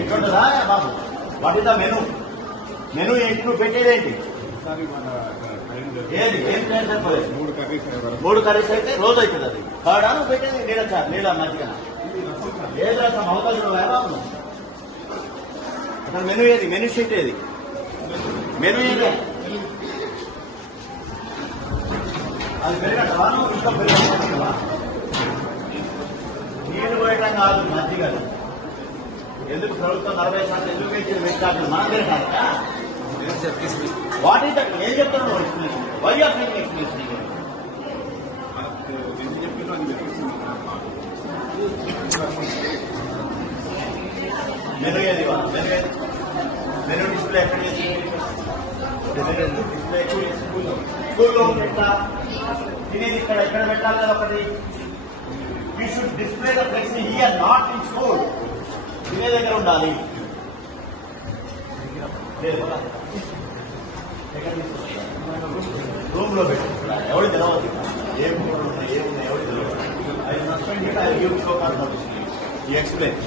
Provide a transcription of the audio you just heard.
ఎట్లుంటుందా బాబు? What is the menu? Menu ఏంటి? నువ్వు పెట్టేదేంటి? ఏది ఏం ప్లాన్ సరిపోలేదు? 3 కర్రీస్ అయితే రోజు అవుతుంది. అది కాడా నువ్వు పెట్టేది? నీళ్ళ మధ్యన ఏది రసం అవకాశం బాబు? అసలు మెను ఏది? మెను షీట్ ఏది? మెను ఏది? అది పెరగటవా? నువ్వు ఇంకా పెరగవా? నీళ్లు పోయటం కాదు, మధ్యగలు. ఎందుకు ప్రభుత్వం 40% ఎందుకు పెంచింది? పెట్టాలి మనం తిరగాక. What is that? ఏం చెప్తున్నావు explanation? Why are making explanation? Menu ఏది? మెను డిస్ప్లే ఎక్కడ చేసి? డిస్ప్లే స్కూల్లో పెట్టా. తినేది ఇక్కడ ఎక్కడ పెట్టాలి కదా ఒకటి. You should display the flexi here, not in school. తినే దగ్గర ఉండాలి. రూమ్ లో పెట్టి ఎవరు తెలవద్దు. ఏమున్నాయి ఏమున్నాయి ఎవరు తెలియదు. I suspend it. I give show call notice. You explain.